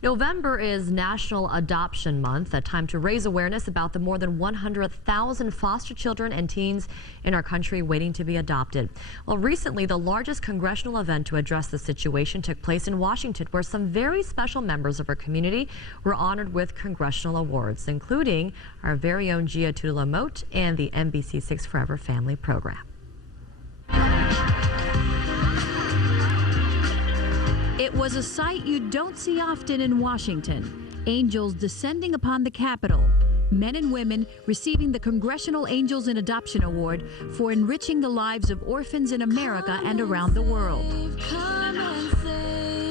November is National Adoption Month, a time to raise awareness about the more than 100,000 foster children and teens in our country waiting to be adopted. Well, recently, the largest congressional event to address the situation took place in Washington, where some very special members of our community were honored with congressional awards, including our very own Gia Tutela-Mote and the NBC6 Forever Family program. It was a sight you don't see often in Washington. Angels descending upon the Capitol. Men and women receiving the Congressional Angels in Adoption Award for enriching the lives of orphans in America and around the world.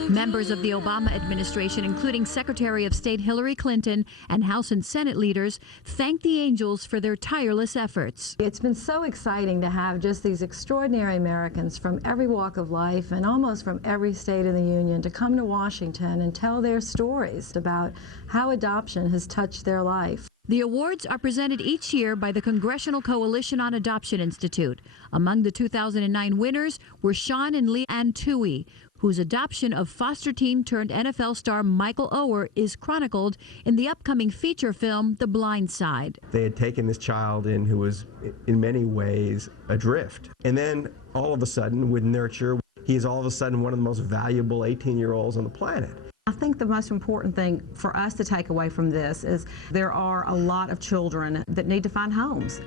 Members of the Obama administration, including Secretary of State Hillary Clinton and House and Senate leaders, thanked the Angels for their tireless efforts. It's been so exciting to have just these extraordinary Americans from every walk of life and almost from every state in the union to come to Washington and tell their stories about how adoption has touched their life. The awards are presented each year by the Congressional Coalition on Adoption Institute. Among the 2009 winners were Sean and Lee Antui, whose adoption of foster teen turned NFL star Michael Oher is chronicled in the upcoming feature film, The Blind Side. They had taken this child in who was in many ways adrift. And then all of a sudden, with nurture, he is all of a sudden one of the most valuable 18-year-olds on the planet. I think the most important thing for us to take away from this is there are a lot of children that need to find homes.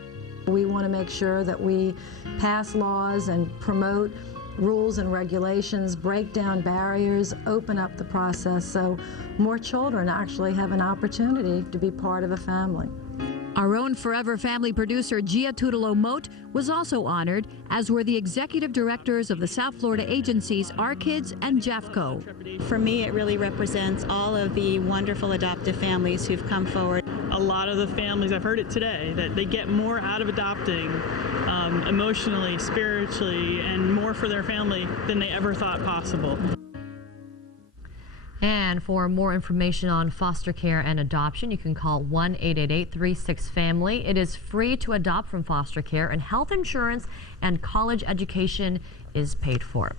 We want to make sure that we pass laws and promote rules and regulations, break down barriers, open up the process so more children actually have an opportunity to be part of a family. Our own Forever Family producer Gia Tutela-Mote was also honored, as were the executive directors of the South Florida agencies Our-Kids and JAFCO. For me, it really represents all of the wonderful adoptive families who've come forward. A lot of the families, I've heard it today, that they get more out of adopting emotionally, spiritually, and more for their family than they ever thought possible. And for more information on foster care and adoption, you can call 1-888-36-FAMILY. It is free to adopt from foster care, and health insurance and college education is paid for.